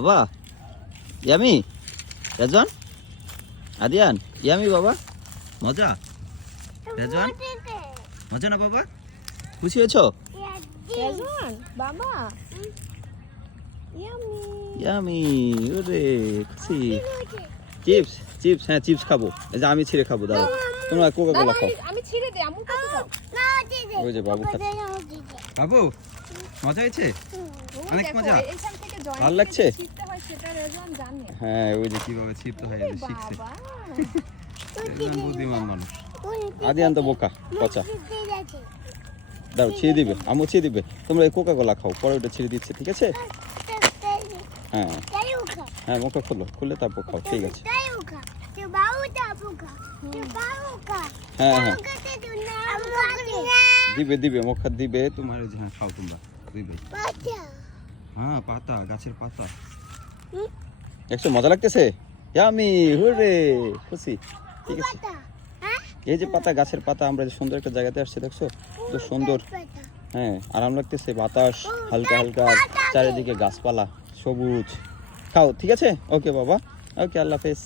বাবা yummy Rezon Adiyan yummy বাবা মজা রেজন মজা না বাবা খুশি হয়েছো রেজন বাবা ইয়ামি ওরে খুশি চিপস চিপস হ্যাঁ চিপস খাবো এই যে আমি ছিঁড়ে খাবো দাও তোমরা কোকা কোলা খাও আমি ছিঁড়ে দেই আমু কাছে দাও ওই যে বাবু খাচ্ছে বাবু মজা হয়েছে অনেক মজা এইখান থেকে জয়েন ভালো লাগছে ছিঁড়তে হয় সেটা রেজন জানে হ্যাঁ ওই যে কিভাবে ছিঁড়তে হয় এই যে শিখছে বাবা রেজন বুদ্ধিমান মানুষ আদিয়ান তো বোকা পচা দাও ছিঁড়ে দিবে আমু ছিঁড়ে দিবে তোমরা এই কোকা কোলা খাও পরে ওটা ছিঁড়ে দিচ্ছে ঠিক আছে হ্যাঁ হ্যাঁ মুখে খুলো খুলে তারপর খাও ঠিক আছে হ্যাঁ হ্যাঁ দিবে দিবে মুখে দিবে তোমার এই যে হ্যাঁ খাও তোমরা দিবে হ্যাঁ পাতা গাছের পাতা দেখছো মজা লাগতেছে ইয়ামি হুরে খুশি ঠিক আছে এই যে পাতা গাছের পাতা আমরা যে সুন্দর একটা জায়গাতে আসছি দেখছো তো সুন্দর হ্যাঁ আরাম লাগতেছে বাতাস হালকা হালকা চারিদিকে গাছপালা সবুজ খাও ঠিক আছে ওকে বাবা ওকে আল্লাহ হাফেজ